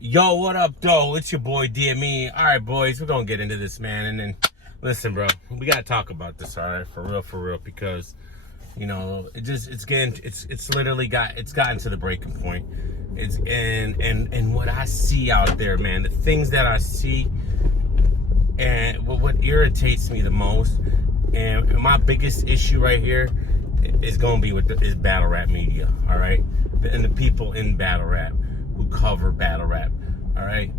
Yo, what up, though? It's your boy DME. All right, boys, we're gonna get into this, man. And then, listen, bro, we gotta talk about this, all right, for real, because it's literally gotten to the breaking point. And what I see out there, man, the things that I see, and what irritates me the most, and my biggest issue right here is gonna be is battle rap media, all right, and the people in battle rap who cover battle rap, all right?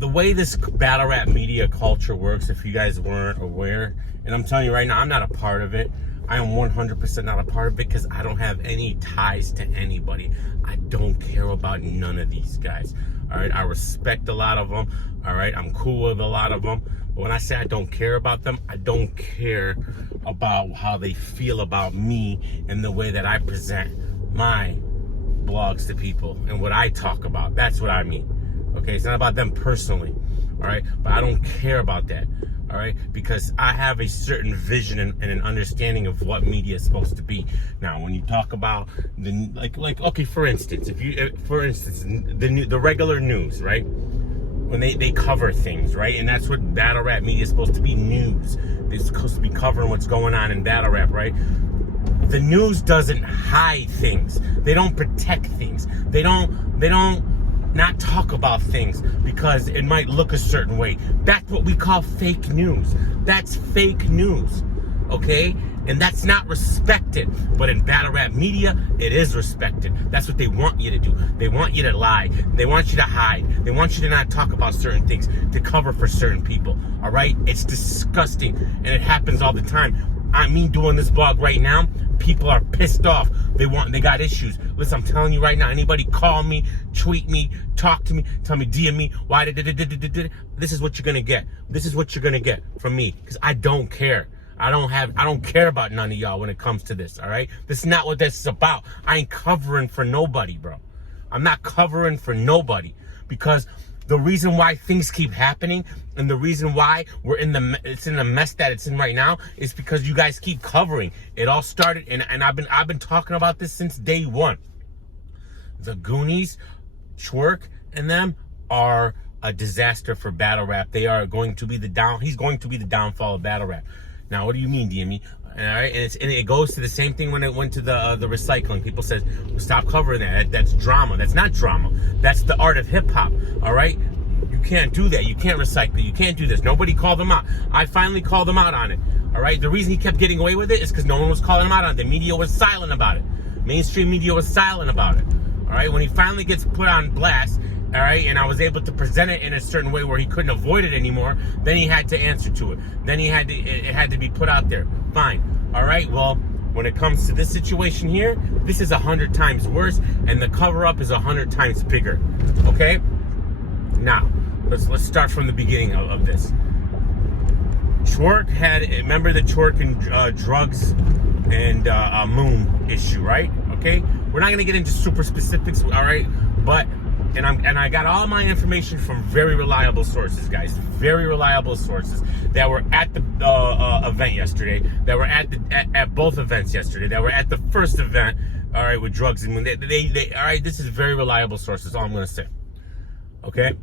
The way this battle rap media culture works, if you guys weren't aware, and I'm telling you right now, I'm not a part of it. I am 100% not a part of it because I don't have any ties to anybody. I don't care about none of these guys, all right? I respect a lot of them, all right? I'm cool with a lot of them. But when I say I don't care about them, I don't care about how they feel about me and the way that I present my blogs to people and what I talk about. That's what I mean. Okay, it's not about them personally, all right? But I don't care about that, all right? Because I have a certain vision and an understanding of what media is supposed to be. Now, when you talk about okay, for instance, the regular news, right? When they cover things, right? And that's what battle rap media is supposed to be, news. They're supposed to be covering what's going on in battle rap, right? The news doesn't hide things. They don't protect things. They don't not talk about things because it might look a certain way. That's what we call fake news. That's fake news, okay? And that's not respected. But in battle rap media, it is respected. That's what they want you to do. They want you to lie. They want you to hide. They want you to not talk about certain things, to cover for certain people, all right? It's disgusting, and it happens all the time. I mean, doing this blog right now, people are pissed off. They got issues. Listen, I'm telling you right now, anybody call me, tweet me, talk to me, tell me, DM me, why did this is what you're gonna get. This is what you're gonna get from me, because I don't care. I don't care about none of y'all when it comes to this, all right? This is not what this is about. I ain't covering for nobody, bro. I'm not covering for nobody, because the reason why things keep happening and the reason why it's in the mess that it's in right now is because you guys keep covering. It all started, and I've been talking about this since day one. The Goonies, Twork, and them are a disaster for battle rap. They are going to be he's going to be the downfall of battle rap. Now, what do you mean, DME? All right, and it goes to the same thing when it went to the recycling. People said, well, stop covering that. That's drama. That's not drama. That's the art of hip hop. All right, you can't do that. You can't recycle. You can't do this. Nobody called them out. I finally called them out on it. All right. The reason he kept getting away with it is because no one was calling him out on it. The media was silent about it. Mainstream media was silent about it. All right. When he finally gets put on blast, all right, and I was able to present it in a certain way where he couldn't avoid it anymore, then he had to answer to it. Then it had to be put out there. Fine. All right. Well, when it comes to this situation here, this is 100 times worse, and the cover-up is 100 times bigger. Okay. Now, let's start from the beginning of this. Twork remember the Twork and drugs and moon issue, right? Okay. We're not gonna get into super specifics, all right? But And I got all my information from very reliable sources, guys. Very reliable sources that were at the event yesterday. That were at both events yesterday. That were at the first event. All right, with drugs and they all right. This is very reliable sources. All I'm gonna say. Okay.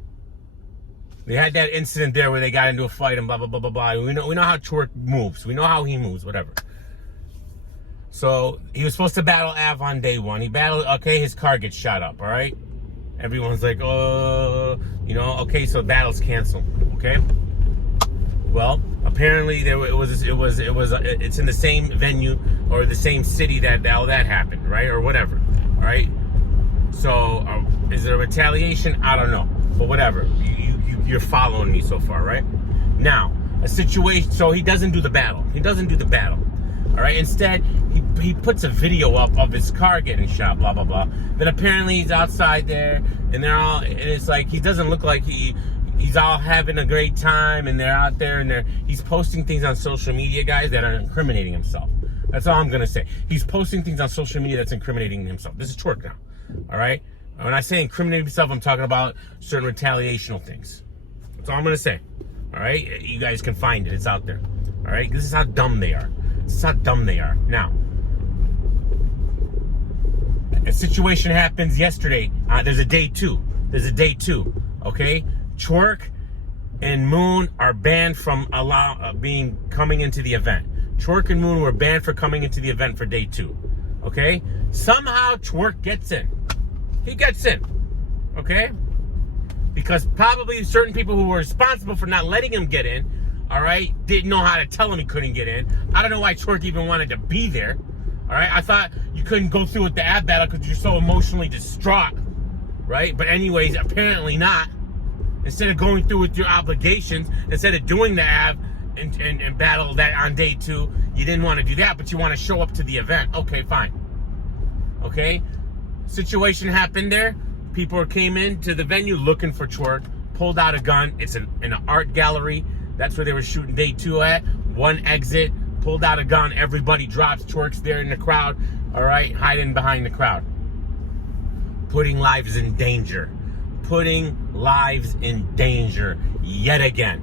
They had that incident there where they got into a fight and blah blah blah blah blah. We know how Twork moves. We know how he moves. Whatever. So he was supposed to battle Av on day one. He battled. Okay, his car gets shot up. All right. Everyone's like, oh, okay, so battle's canceled. Okay. Well, apparently it's in the same venue or the same city that all that happened, right, or whatever. All right. So, is it a retaliation? I don't know, but whatever. You're following me so far, right? Now, a situation. So he doesn't do the battle. All right. Instead, he puts a video up of his car getting shot. Blah blah blah. Then apparently he's outside there, and it's like he doesn't look like he's all having a great time, and they're out there, and he's posting things on social media, guys, that are incriminating himself. That's all I'm gonna say. He's posting things on social media that's incriminating himself. This is Twork now. All right. When I say incriminating himself, I'm talking about certain retaliational things. That's all I'm gonna say. All right. You guys can find it. It's out there. All right. This is how dumb they are. This is how dumb they are. Now, a situation happens yesterday. There's a day two. there's a day 2. Okay, Twork and Moon are banned from coming into the event. Twork and Moon were banned for coming into the event for day 2. Okay, somehow Twork gets in. He gets in. Okay, because probably certain people who were responsible for not letting him get in, all right, didn't know how to tell him he couldn't get in. I don't know why Twork even wanted to be there. All right, I thought you couldn't go through with the ab battle because you're so emotionally distraught, right? But anyways, apparently not. Instead of going through with your obligations, instead of doing the ab and battle that on day 2, you didn't want to do that, but you want to show up to the event. Okay, fine. Okay, situation happened there. People came into the venue looking for Twork, pulled out a gun. It's in an art gallery. That's where they were shooting day 2 at. One exit, pulled out a gun. Everybody drops. Twork's there in the crowd. All right, hiding behind the crowd. Putting lives in danger. Putting lives in danger yet again.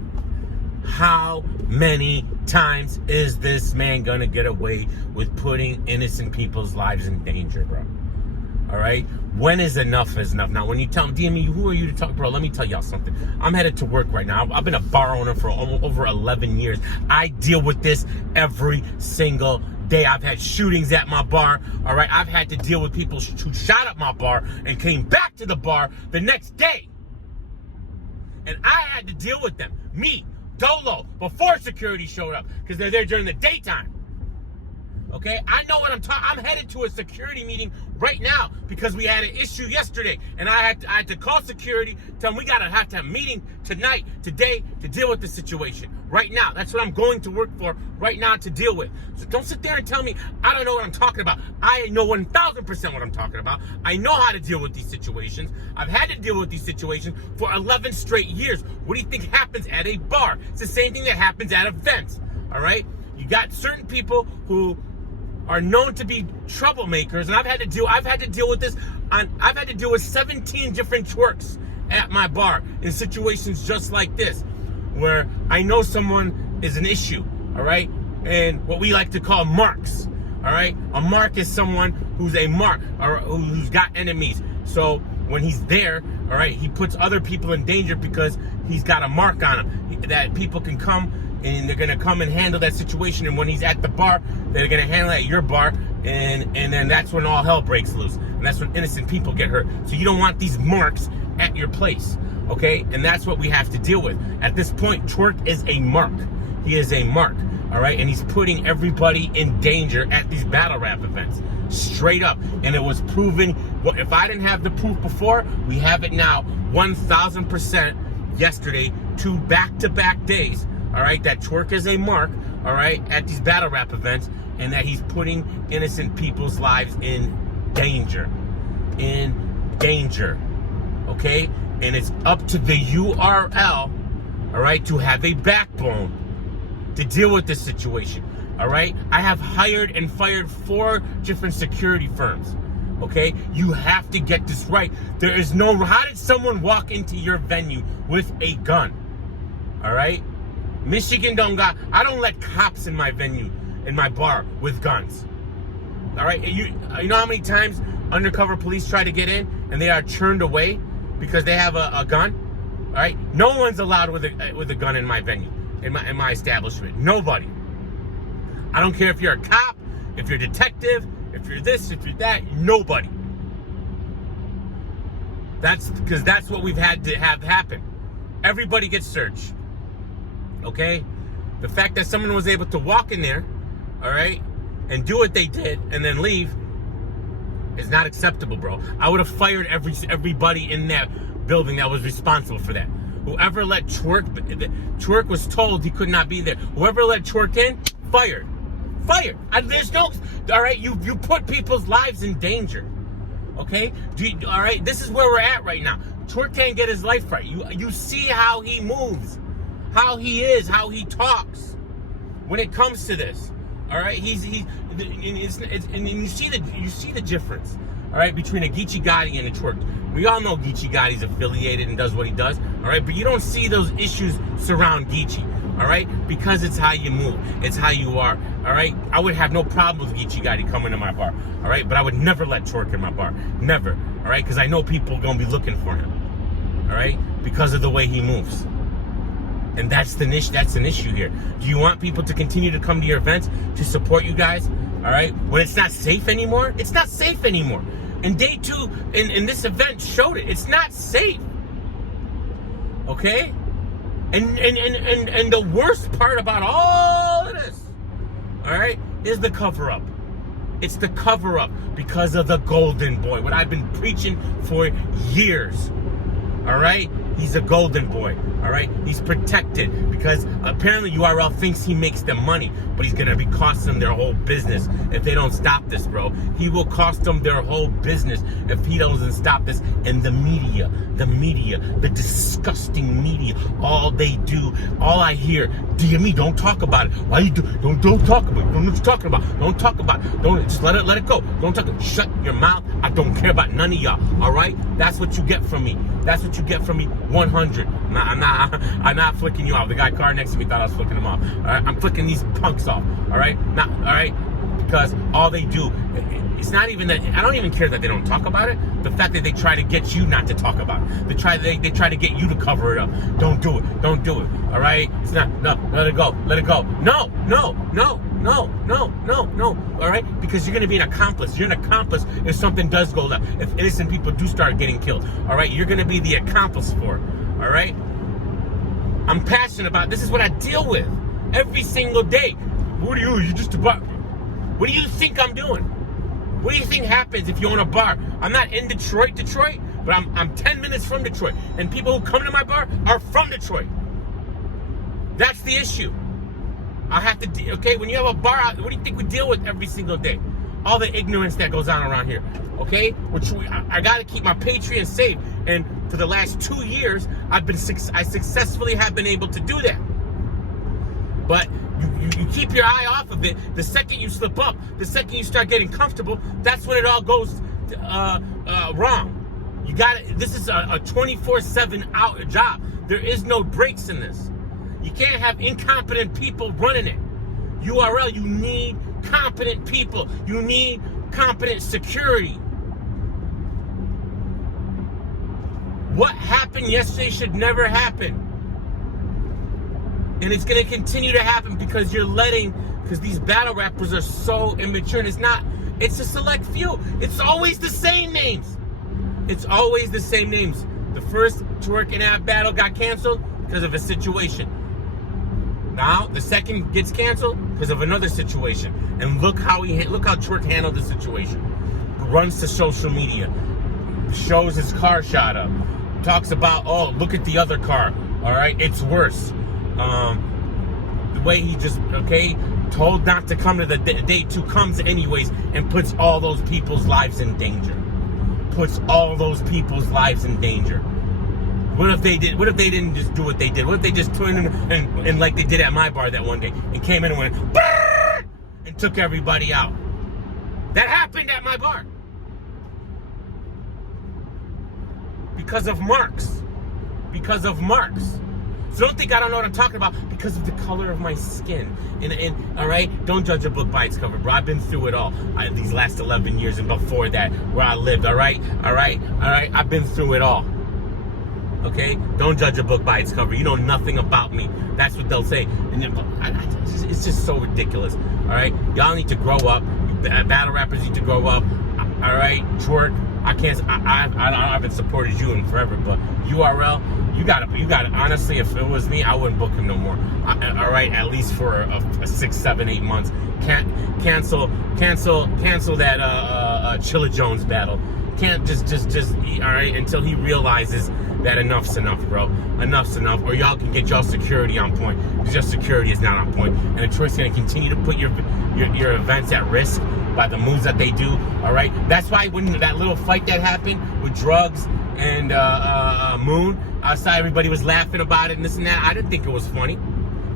How many times is this man gonna get away with putting innocent people's lives in danger, bro? All right, when is enough is enough? Now, when you tell me, DME, who are you to talk, bro? Let me tell y'all something. I'm headed to work right now. I've been a bar owner for over 11 years. I deal with this every single day. I've had shootings at my bar. All right, I've had to deal with people who shot at my bar and came back to the bar the next day, and I had to deal with them. Me, Dolo, before security showed up, because they're there during the daytime. Okay, I know what I'm talking. I'm headed to a security meeting right now because we had an issue yesterday, and I had to call security, tell them we have to have a meeting tonight, today, to deal with the situation right now. That's what I'm going to work for right now to deal with. So don't sit there and tell me I don't know what I'm talking about. I know 1,000% what I'm talking about. I know how to deal with these situations. I've had to deal with these situations for 11 straight years. What do you think happens at a bar? It's the same thing that happens at events. All right, you got certain people who are known to be troublemakers, and I've had to deal with this. I've had to deal with 17 different Tworks at my bar in situations just like this, where I know someone is an issue, all right, and what we like to call marks, all right. A mark is someone who's a mark or who's got enemies. So when he's there, all right, he puts other people in danger because he's got a mark on him that people can come. And they're gonna come and handle that situation. And when he's at the bar, they're gonna handle it at your bar, and then that's when all hell breaks loose. And that's when innocent people get hurt. So you don't want these marks at your place, okay? And that's what we have to deal with. At this point, Twork is a mark. He is a mark, all right? And he's putting everybody in danger at these battle rap events, straight up. And it was proven. Well, if I didn't have the proof before, we have it now, 1,000% yesterday, 2 back-to-back days. All right, that Twork is a mark, all right, at these battle rap events, and that he's putting innocent people's lives in danger. In danger, okay? And it's up to the URL, all right, to have a backbone to deal with this situation, all right? I have hired and fired 4 different security firms, okay? You have to get this right. There is no, how did someone walk into your venue with a gun, all right? Michigan I don't let cops in my venue, in my bar, with guns. All right, you know how many times undercover police try to get in and they are turned away because they have a gun? All right, no one's allowed with a gun in my venue, in my establishment. Nobody. I don't care if you're a cop, if you're a detective, if you're this, if you're that. Nobody. That's because that's what we've had to have happen. Everybody gets searched. Okay, the fact that someone was able to walk in there, all right, and do what they did and then leave is not acceptable, bro. I would have fired everybody in that building that was responsible for that. Whoever let Twork was told he could not be there. Whoever let Twork in, fired. There's no, all right. You put people's lives in danger. Okay, all right. This is where we're at right now. Twork can't get his life right. You see how he moves. How he is, how he talks when it comes to this. All right, and you see the difference. All right, between a Geechee Gotti and a Twork. We all know Geechee Gotti's affiliated and does what he does. All right, but you don't see those issues surround Geechee. All right, because it's how you move, it's how you are. All right, I would have no problem with Geechee Gotti coming to my bar. All right, but I would never let Twork in my bar, never. All right, because I know people are gonna be looking for him. all right, because of the way he moves. And that's an issue here. Do you want people to continue to come to your events to support you guys? All right, when it's not safe anymore, it's not safe anymore. And day 2 in this event showed it. It's not safe. Okay? And the worst part about all of this, all right, is the cover-up. It's the cover-up because of the golden boy. What I've been preaching for years. All right? He's a golden boy. All right? He's protected because apparently URL thinks he makes them money, but he's going to be costing them their whole business if they don't stop this, bro. He will cost them their whole business if he doesn't stop this. And the media, the disgusting media, all they do, all I hear, DME, don't talk about it. Why you do? Don't talk about it. Don't know what you're talking about. Don't talk about it. Don't just let it go. Don't talk. Shut your mouth. I don't care about none of y'all. All right? That's what you get from me. That's what you get from me. 100. I'm not flicking you off. The guy car next to me thought I was flicking him off. All right? I'm flicking these punks off. All right? All right? Because all they do, it's not even that. I don't even care that they don't talk about it. The fact that they try to get you not to talk about it. They try to get you to cover it up. Don't do it. Don't do it. All right? It's not. No. Let it go. Let it go. No. All right? Because you're gonna be an accomplice. You're an accomplice if something does go left. If innocent people do start getting killed. All right? You're gonna be the accomplice for it. All right? I'm passionate about. This is what I deal with every single day. What are you? You just about. What do you think I'm doing? What do you think happens if you own a bar? I'm not in Detroit, but I'm 10 minutes from Detroit. And people who come to my bar are from Detroit. That's the issue. I have to, okay, when you have a bar, what do you think we deal with every single day? All the ignorance that goes on around here, okay? I got to keep my Patreon safe. And for the last 2 years, I successfully have been able to do that. But you keep your eye off of it. The second you slip up, the second you start getting comfortable, that's when it all goes wrong. You got it. This is a 24/7 out job. There is no breaks in this. You can't have incompetent people running it. URL, you need competent people. You need competent security. What happened yesterday should never happen. And it's going to continue to happen because because these battle rappers are so immature. And it's a select few. It's always the same names. It's always the same names. The first Twork and Ab battle got canceled because of a situation. Now the second gets canceled because of another situation. And look how Twork handled the situation. Runs to social media, shows his car shot up, talks about, oh, look at the other car. All right, it's worse. The way he just, told not to come to the day 2, comes anyways and puts all those people's lives in danger. Puts all those people's lives in danger. What if they didn't just do what they did? What if they just turned in and like they did at my bar that one day and came in and went, "Brrr!" and took everybody out? That happened at my bar. Because of marks. Because of marks. So don't think I don't know what I'm talking about because of the color of my skin. And all right, don't judge a book by its cover, bro. I've been through it all. These last 11 years and before that, where I lived. All right. I've been through it all. Okay, don't judge a book by its cover. You know nothing about me. That's what they'll say. And then, it's just so ridiculous. All right, y'all need to grow up. Battle rappers need to grow up. All right, Twork. I haven't supported you in forever, but URL, you got to. Honestly, if it was me, I wouldn't book him no more. All right, at least for a 6, 7, 8 months. Cancel that Chilla Jones battle. Can't just all right, until he realizes that enough's enough, bro. Enough's enough, or y'all can get y'all security on point, because your security is not on point, and Detroit's gonna continue to put your events at risk by the moves that they do. All right, that's why when that little fight that happened with Drugs and Moon outside, everybody was laughing about it and this and that. I didn't think it was funny.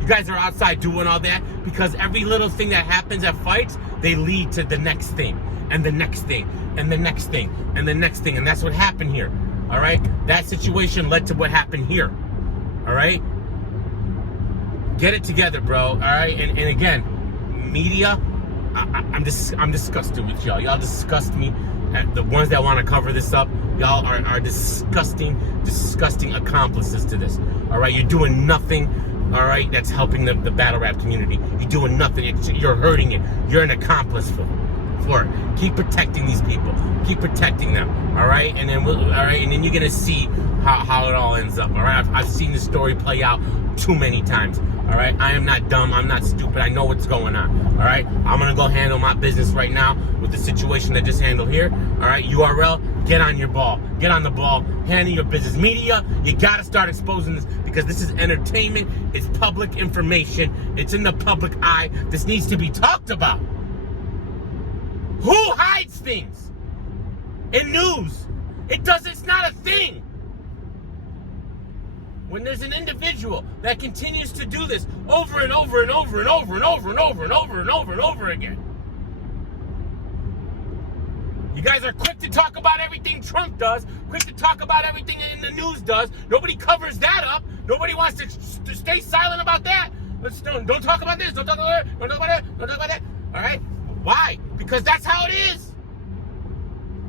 You guys are outside doing all that because every little thing that happens at fights, they lead to the next thing and the next thing and the next thing and the next thing, and that's what happened here. All right, that situation led to what happened here. All right, get it together, bro. All right, and again, media, I'm disgusted with y'all. Y'all disgust me. The ones that want to cover this up, Y'all are disgusting, disgusting accomplices to this. All right, you're doing nothing. All right, that's helping the battle rap community. You're doing nothing. You're hurting it. You're an accomplice for it. Keep protecting these people. Keep protecting them. All right, and then you're gonna see how it all ends up. All right, I've seen this story play out too many times. All right, I am not dumb. I'm not stupid. I know what's going on. All right, I'm gonna go handle my business right now with the situation I just handled here. All right, URL, get on your ball. Get on the ball. Handle your business. Media, you gotta start exposing this because this is entertainment. It's public information. It's in the public eye. This needs to be talked about. Who hides things in news? It's not a thing. When there's an individual that continues to do this over and over and over and over and over and over and over and over and over again. You guys are quick to talk about everything Trump does, quick to talk about everything in the news does. Nobody covers that up. Nobody wants to stay silent about that. Don't talk about this, don't talk about that, don't talk about that, don't talk about that. All right? Why? Because that's how it is.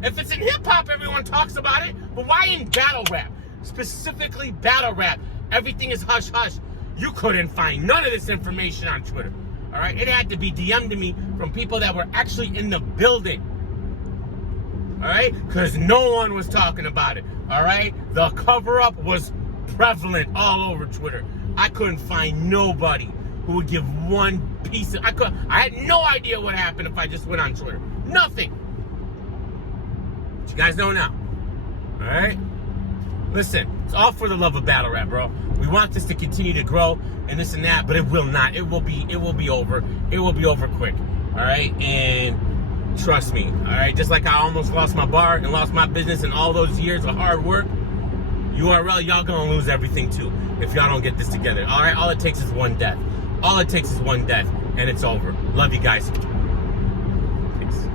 If it's in hip-hop, everyone talks about it, but why in battle rap? Specifically battle rap, everything is hush-hush. You couldn't find none of this information on Twitter. All right? It had to be DM'd to me from people that were actually in the building. All right? Because no one was talking about it. All right? The cover-up was prevalent all over Twitter. I couldn't find nobody who would give one piece of... I had no idea what happened if I just went on Twitter. Nothing. But you guys know now. All right? Listen, it's all for the love of battle rap, bro. We want this to continue to grow and this and that, but it will not. It will be over. It will be over quick. All right? And trust me, all right? Just like I almost lost my bar and lost my business and all those years of hard work, URL, y'all gonna lose everything too if y'all don't get this together. All right? All it takes is one death. All it takes is one death, and it's over. Love you guys. Peace.